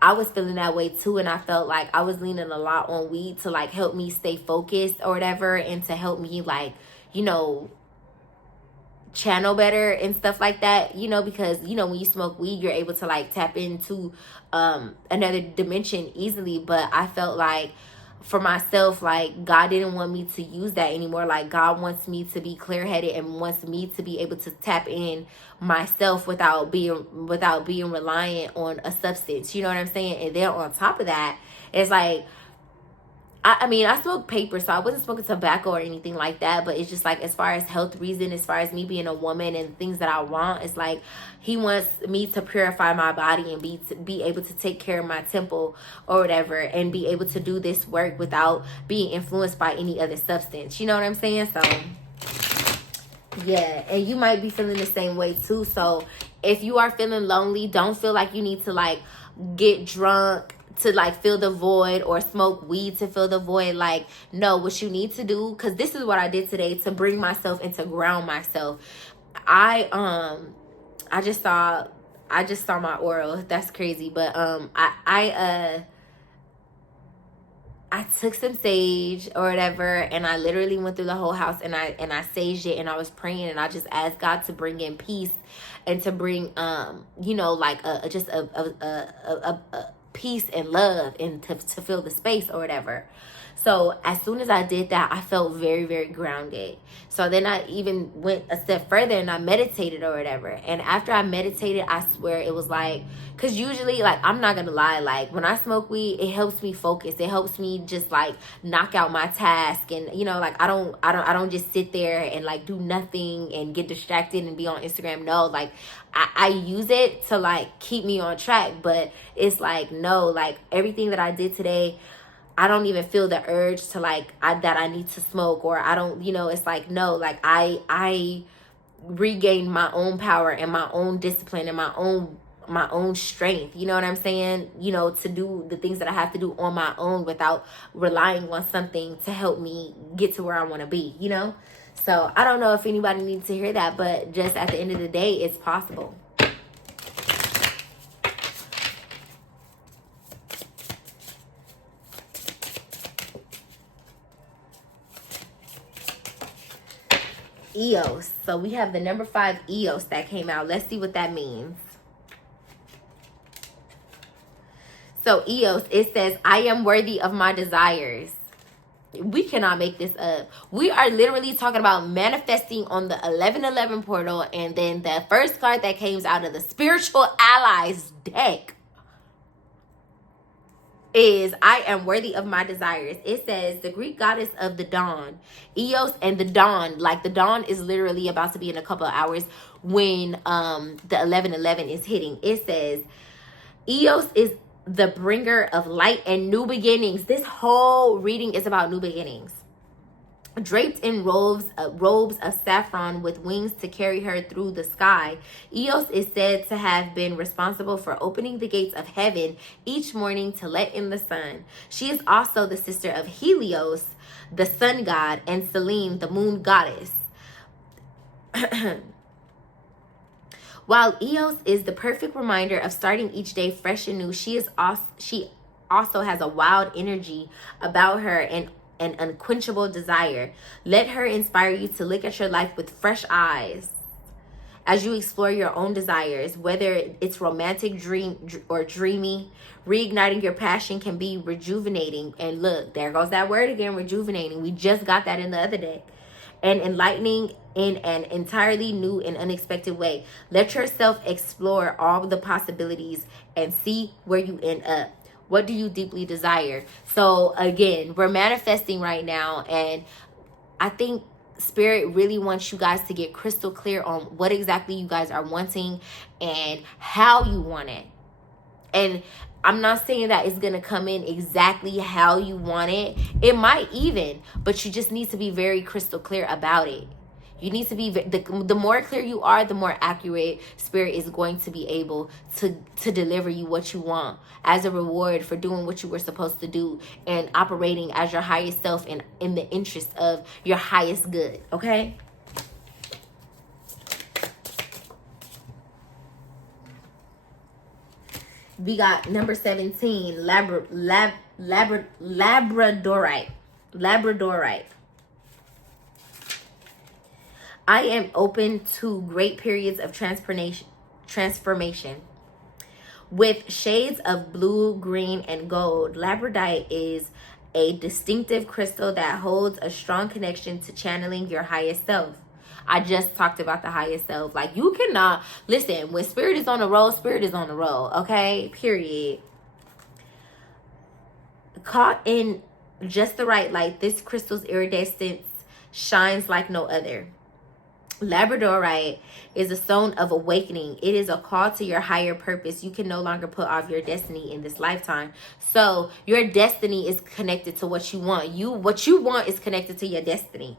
I was feeling that way too, and I felt like I was leaning a lot on weed to like help me stay focused or whatever, and to help me like, channel better and stuff like that, because when you smoke weed, you're able to like tap into another dimension easily. But I felt like for myself, like, God didn't want me to use that anymore. Like, God wants me to be clear-headed and wants me to be able to tap in myself without being reliant on a substance, you know what I'm saying? And then on top of that, it's like, I mean, I smoke paper, so I wasn't smoking tobacco or anything like that. But it's just like, as far as health reason, as far as me being a woman and things that I want, it's like he wants me to purify my body and be able to take care of my temple or whatever, and be able to do this work without being influenced by any other substance. You know what I'm saying? So yeah, and you might be feeling the same way too. So if you are feeling lonely, don't feel like you need to like get drunk to like fill the void, or smoke weed to fill the void. Like, no, what you need to do, because this is what I did today to bring myself and to ground myself. I just saw my oral. That's crazy. But I took some sage or whatever, and I literally went through the whole house, and I saged it, and I was praying, and I just asked God to bring in peace, and to bring like a peace and love and to fill the space or whatever. So as soon as I did that, I felt very, very grounded. So then I even went a step further and I meditated or whatever. And after I meditated, I swear it was like, because usually, like, I'm not gonna lie, like when I smoke weed, it helps me focus. It helps me just like knock out my task. And you know, like I don't just sit there and like do nothing and get distracted and be on Instagram. No, like I use it to like keep me on track. But it's like, no, like everything that I did today, I don't even feel the urge to like that I need to smoke, or I don't, you know, it's like, no, like I regained my own power and my own discipline and my own strength, you know what I'm saying, you know, to do the things that I have to do on my own without relying on something to help me get to where I want to be, you know. So I don't know if anybody needs to hear that, but just at the end of the day, it's possible. Eos. So we have the number 5 Eos that came out. Let's see what that means. So Eos, it says, I am worthy of my desires. We cannot make this up. We are literally talking about manifesting on the 1111 portal. And then the first card that came out of the Spiritual Allies deck is I am worthy of my desires. It says the Greek goddess of the dawn, Eos, and the dawn, like the dawn is literally about to be in a couple of hours when the 1111 is hitting. It says Eos is the bringer of light and new beginnings. This whole reading is about new beginnings. Draped in robes of saffron with wings to carry her through the sky, Eos is said to have been responsible for opening the gates of heaven each morning to let in the sun. She is also the sister of Helios, the sun god, and Selene, the moon goddess. While Eos is the perfect reminder of starting each day fresh and new, she also has a wild energy about her and an unquenchable desire. Let her inspire you to look at your life with fresh eyes as you explore your own desires, whether it's romantic, or dreamy. Reigniting your passion can be rejuvenating. And look, there goes that word again, rejuvenating. We just got that in the other deck. And enlightening in an entirely new and unexpected way. Let yourself explore all the possibilities and see where you end up. What do you deeply desire? So again, we're manifesting right now, and I think Spirit really wants you guys to get crystal clear on what exactly you guys are wanting and how you want it. And I'm not saying that it's going to come in exactly how you want it. It might even, but you just need to be very crystal clear about it. You need to be, the more clear you are, the more accurate Spirit is going to be able to deliver you what you want as a reward for doing what you were supposed to do and operating as your highest self and in the interest of your highest good, okay? We got number 17, Labradorite. Labradorite. I am open to great periods of transformation. With shades of blue, green, and gold, Labradorite is a distinctive crystal that holds a strong connection to channeling your highest self. I just talked about the highest self. Like, you cannot, listen, when Spirit is on the roll, Spirit is on the roll, okay? Period. Caught in just the right light, this crystal's iridescence shines like no other. Labradorite is a stone of awakening. It is a call to your higher purpose. You can no longer put off your destiny in this lifetime. So your destiny is connected to what you want. What you want is connected to your destiny.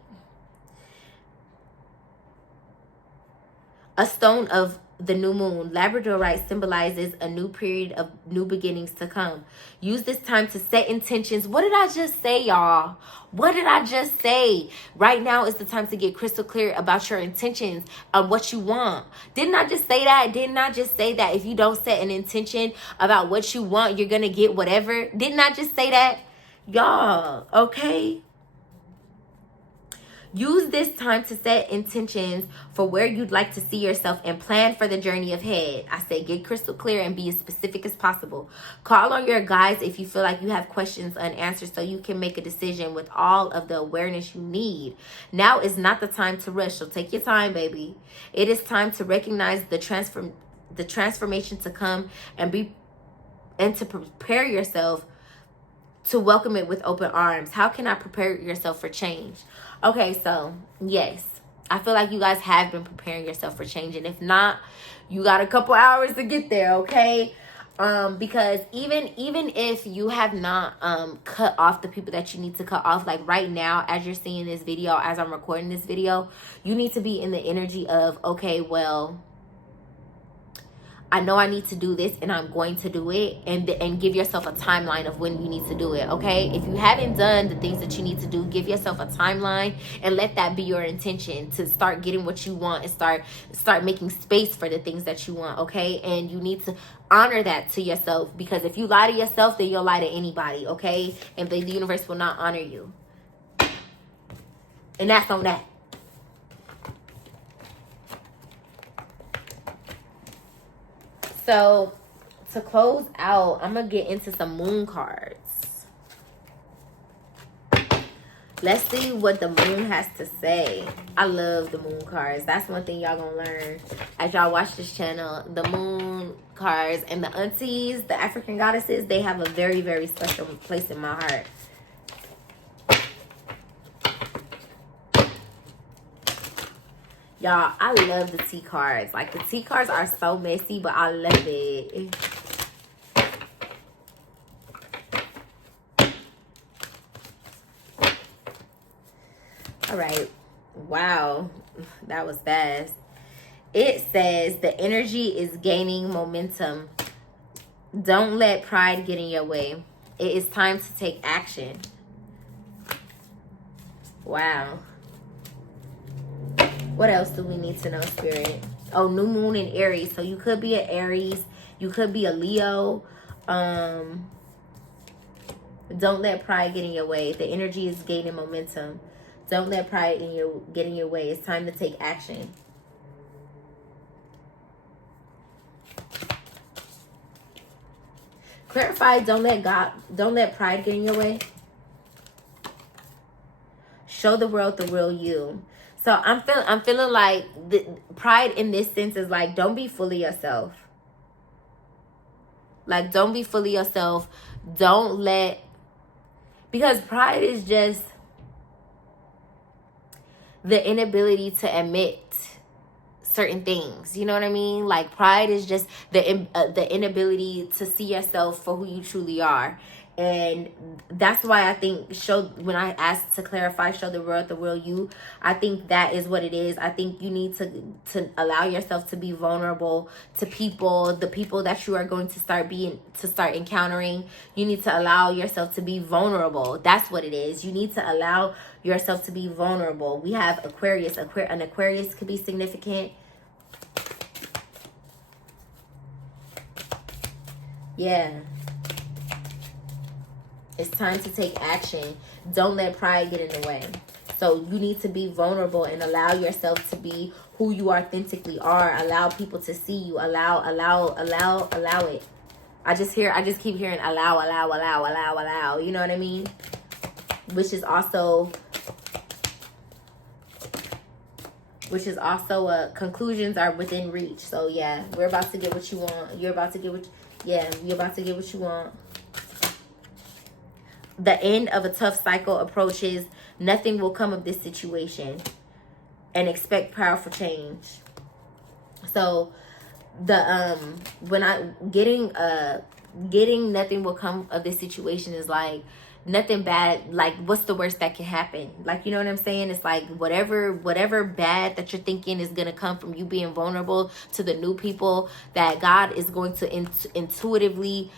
A stone of the new moon. Labradorite symbolizes a new period of new beginnings to come. Use this time to set intentions. What did I just say, y'all? What did I just say? Right now is the time to get crystal clear about your intentions of what you want. Didn't I just say that? Didn't I just say that if you don't set an intention about what you want, you're going to get whatever? Didn't I just say that? Y'all, okay? Use this time to set intentions for where you'd like to see yourself and plan for the journey ahead. I say get crystal clear and be as specific as possible. Call on your guides if you feel like you have questions unanswered so you can make a decision with all of the awareness you need. Now is not the time to rush, so take your time, baby. It is time to recognize the transformation to come and to prepare yourself to welcome it with open arms. How can I prepare yourself for change? Okay, so yes, I feel like you guys have been preparing yourself for change, and if not, you got a couple hours to get there, okay? Because even if you have not cut off the people that you need to cut off, like right now as you're seeing this video, as I'm recording this video, you need to be in the energy of, okay, well, I know I need to do this and I'm going to do it, and give yourself a timeline of when you need to do it, okay? If you haven't done the things that you need to do, give yourself a timeline and let that be your intention to start getting what you want and start making space for the things that you want, okay? And you need to honor that to yourself, because if you lie to yourself, then you'll lie to anybody, okay? And the universe will not honor you. And that's on that. So, to close out, I'm going to get into some moon cards. Let's see what the moon has to say. I love the moon cards. That's one thing y'all going to learn as y'all watch this channel. The moon cards and the aunties, the African goddesses, they have a very, very special place in my heart. Y'all, I love the T cards. Like, the T cards are so messy, but I love it. All right. Wow. That was fast. It says the energy is gaining momentum. Don't let pride get in your way. It is time to take action. Wow. What else do we need to know, Spirit? Oh, new moon in Aries. So you could be an Aries. You could be a Leo. Don't let pride get in your way. The energy is gaining momentum. Don't let pride get in your way. It's time to take action. Clarify, don't let pride get in your way. Show the world the real you. So I'm feeling like the pride in this sense is like, don't be full of yourself. Like, don't be full of yourself. Don't let, because pride is just the inability to admit certain things. You know what I mean? Like, pride is just the inability to see yourself for who you truly are. And that's why I think when I asked to clarify, show the world the real you, I think that is what it is. I think you need to allow yourself to be vulnerable to people, the people that you are going to start encountering. You need to allow yourself to be vulnerable. That's what it is. You need to allow yourself to be vulnerable. We have Aquarius. An Aquarius could be significant. Yeah. It's time to take action. Don't let pride get in the way. So you need to be vulnerable and allow yourself to be who you authentically are. Allow people to see you. Allow it. I just keep hearing allow. You know what I mean? Which is also conclusions are within reach. So yeah, we're about to get what you want. You're about to get what you want. The end of a tough cycle approaches. Nothing will come of this situation, and expect powerful change. So the getting nothing will come of this situation is like nothing bad. Like, what's the worst that can happen? Like, you know what I'm saying? It's like whatever bad that you're thinking is going to come from you being vulnerable to the new people that God is going to intuitively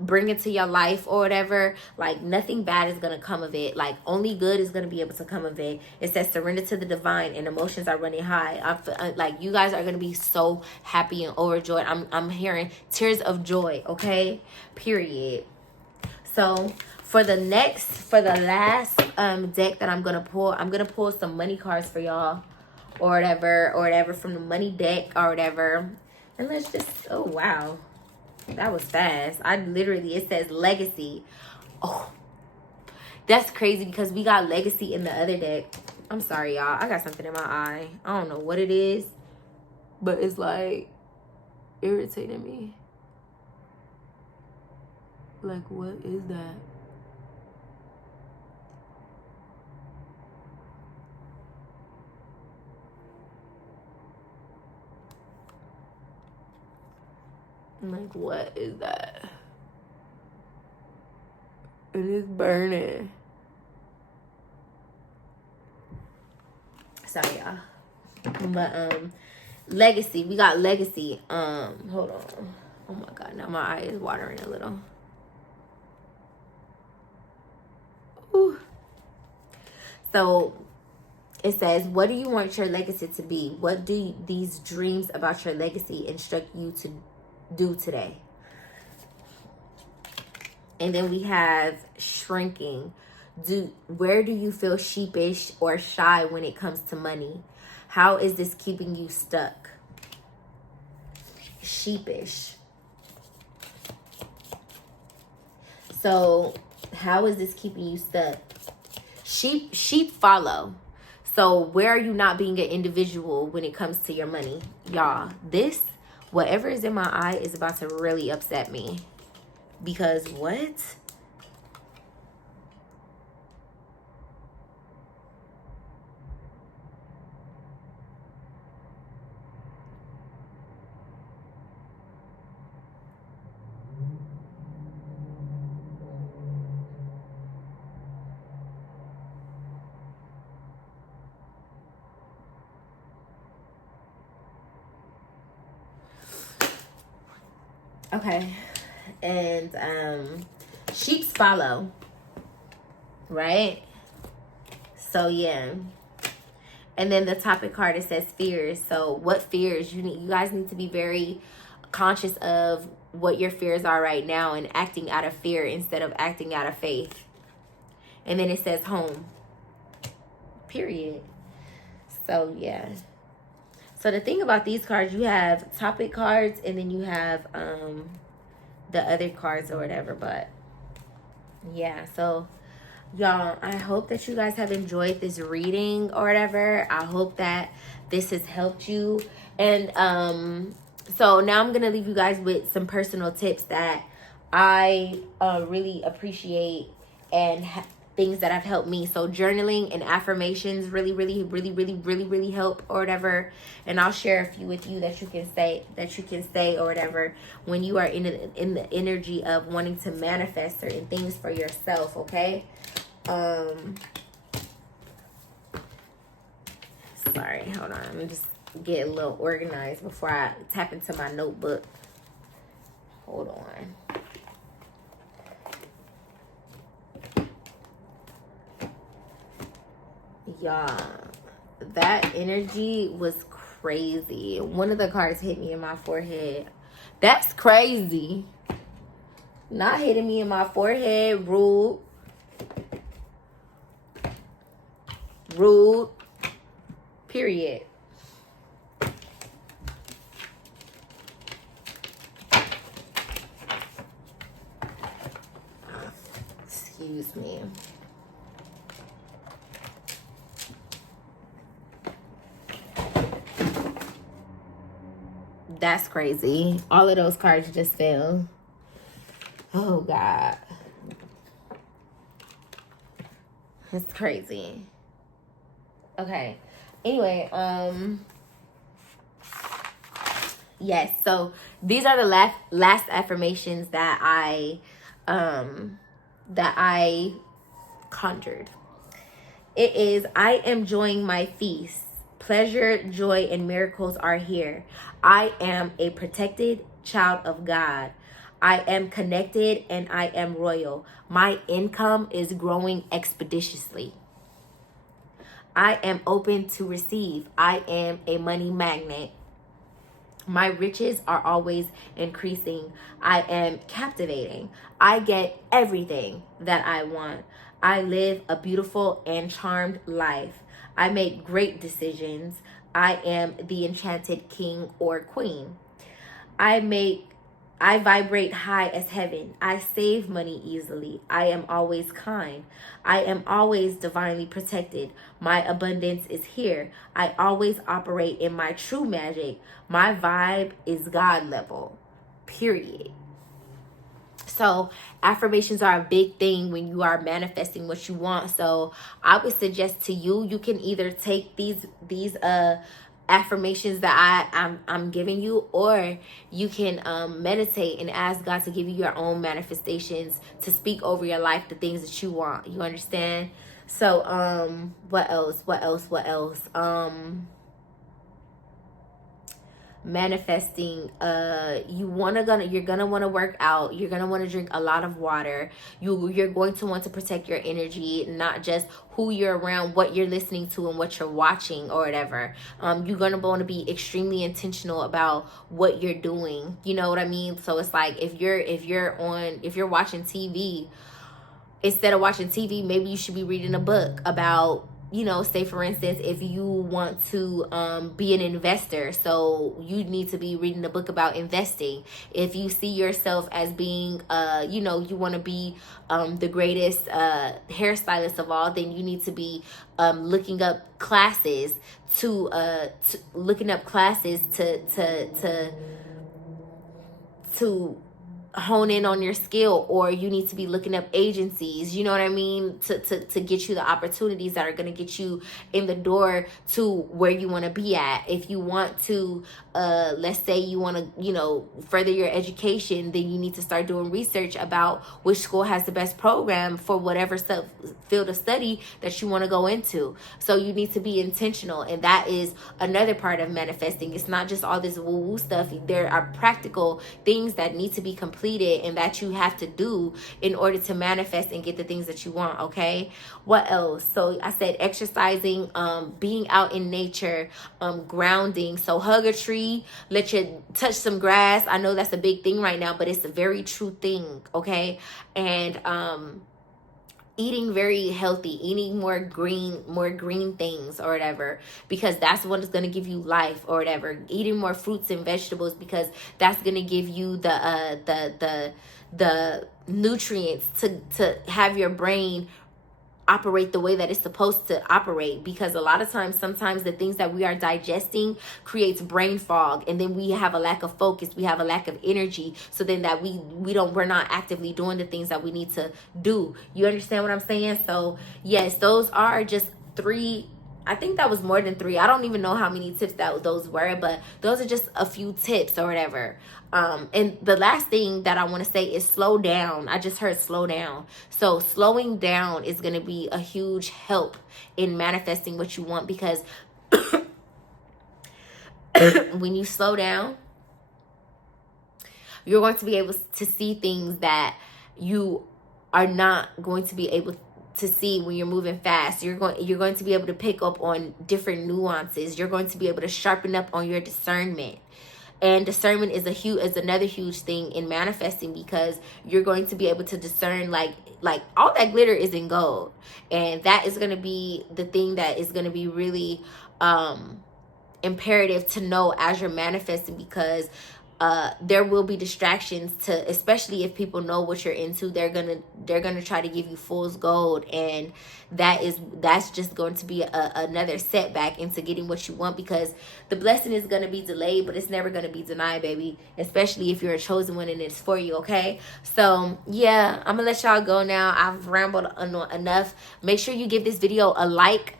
bring into your life or whatever. Like, nothing bad is gonna come of it. Like, only good is gonna be able to come of it. It says surrender to the divine and emotions are running high. Like, you guys are gonna be so happy and overjoyed. I'm hearing tears of joy. Okay, period. So for the last deck that I'm gonna pull. I'm gonna pull some money cards for y'all, or whatever from the money deck or whatever. And let's just, oh wow, that was fast. It says legacy. Oh, that's crazy because we got legacy in the other deck. I'm sorry, y'all. I got something in my eye. I don't know what it is, but it's like irritating me. Like, what is that? Like, what is that? It is burning. Sorry, y'all. But legacy. We got legacy. Hold on. Oh my god, now my eye is watering a little. Ooh. So it says, what do you want your legacy to be? What do these dreams about your legacy instruct you to do today? And then we have shrinking. Where do you feel sheepish or shy when it comes to money? How is this keeping you stuck? Sheepish. So how is this keeping you stuck? Sheep follow. So where are you not being an individual when it comes to your money? Y'all, whatever is in my eye is about to really upset me. Because what? Okay. And sheeps follow, right? So yeah. And then the topic card, it says fears. So what fears? You guys need to be very conscious of what your fears are right now and acting out of fear instead of acting out of faith. And then it says home. Period. So yeah. So the thing about these cards, you have topic cards and then you have the other cards or whatever. But yeah, so y'all, I hope that you guys have enjoyed this reading or whatever. I hope that this has helped you. And so now I'm gonna leave you guys with some personal tips that I really appreciate and things that have helped me. So journaling and affirmations really help or whatever. And I'll share a few with you that you can say or whatever when you are in the energy of wanting to manifest certain things for yourself. Okay. Sorry, hold on. Let me just get a little organized before I tap into my notebook. Hold on. Y'all, that energy was crazy. One of the cards hit me in my forehead. That's crazy. Not hitting me in my forehead. Rude. Period. Excuse me. That's crazy. All of those cards just fell. Oh God. It's crazy. Okay. Anyway, yes, so these are the last affirmations that I conjured. It is, I am enjoying my feast. Pleasure, joy, and miracles are here. I am a protected child of God. I am connected and I am royal. My income is growing expeditiously. I am open to receive. I am a money magnet. My riches are always increasing. I am captivating. I get everything that I want. I live a beautiful and charmed life. I make great decisions. I am the enchanted king or queen. I make I vibrate high as heaven. I save money easily. I am always kind. I am always divinely protected. My abundance is here. I always operate in my true magic. My vibe is God level. Period. So affirmations are a big thing when you are manifesting what you want. So I would suggest to you, you can either take these affirmations that I'm giving you, or you can meditate and ask God to give you your own manifestations to speak over your life, the things that you want. You understand? So what else? Manifesting, you're gonna want to work out, you're gonna want to drink a lot of water, you're going to want to protect your energy, not just who you're around, what you're listening to and what you're watching or whatever. You're gonna want to be extremely intentional about what you're doing, you know what I mean? So it's like if you're watching TV, instead of watching TV, maybe you should be reading a book about, say for instance, if you want to be an investor, so you need to be reading a book about investing. If you see yourself as being, you want to be the greatest hairstylist of all, then you need to be looking up classes to hone in on your skill, or you need to be looking up agencies, you know what I mean, to get you the opportunities that are going to get you in the door to where you want to be at. If you want to let's say you want to further your education, then you need to start doing research about which school has the best program for whatever field of study that you want to go into. So you need to be intentional, and that is another part of manifesting. It's not just all this woo-woo stuff. There are practical things that need to be completed and that you have to do in order to manifest and get the things that you want. Okay, what else? So I said exercising, being out in nature, grounding. So hug a tree, let you touch some grass. I know that's a big thing right now, but it's a very true thing. Okay, and eating very healthy, eating more green things or whatever, because that's what is going to give you life or whatever. Eating more fruits and vegetables, because that's going to give you the nutrients to have your brain operate the way that it's supposed to operate. Because a lot of times, sometimes the things that we are digesting creates brain fog, and then we have a lack of focus, we have a lack of energy, so then that we're not actively doing the things that we need to do. You understand what I'm saying? So yes, those are just 3. I think that was more than 3. I don't even know how many tips those were, but those are just a few tips or whatever. And the last thing that I want to say is slow down. I just heard slow down. So slowing down is going to be a huge help in manifesting what you want, because when you slow down, you're going to be able to see things that you are not going to be able to see when you're moving fast. You're going to be able to pick up on different nuances. You're going to be able to sharpen up on your discernment. And discernment is another huge thing in manifesting, because you're going to be able to discern like all that glitter isn't gold. And that is going to be the thing that is going to be really imperative to know as you're manifesting, because there will be distractions, especially if people know what you're into. They're gonna try to give you fool's gold, and that's just going to be another setback into getting what you want, because the blessing is gonna be delayed, but it's never gonna be denied, baby. Especially if you're a chosen one and it's for you. Okay, so yeah, I'm gonna let y'all go now. I've rambled enough. Make sure you give this video a like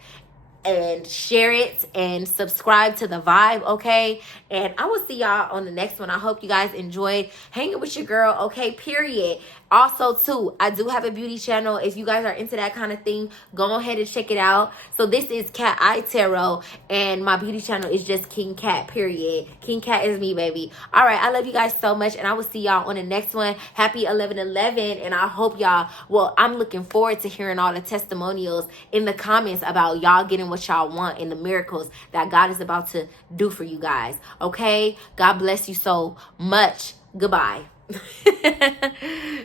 and share it and subscribe to The Vibe, okay? And I will see y'all on the next one. I hope you guys enjoyed hanging with your girl, okay? Period. Also, too, I do have a beauty channel. If you guys are into that kind of thing, go ahead and check it out. So this is Cat Eye Tarot, and my beauty channel is just King Cat, period. King Cat is me, baby. All right, I love you guys so much, and I will see y'all on the next one. Happy 11/11, and I hope y'all, I'm looking forward to hearing all the testimonials in the comments about y'all getting what y'all want and the miracles that God is about to do for you guys, okay? God bless you so much. Goodbye.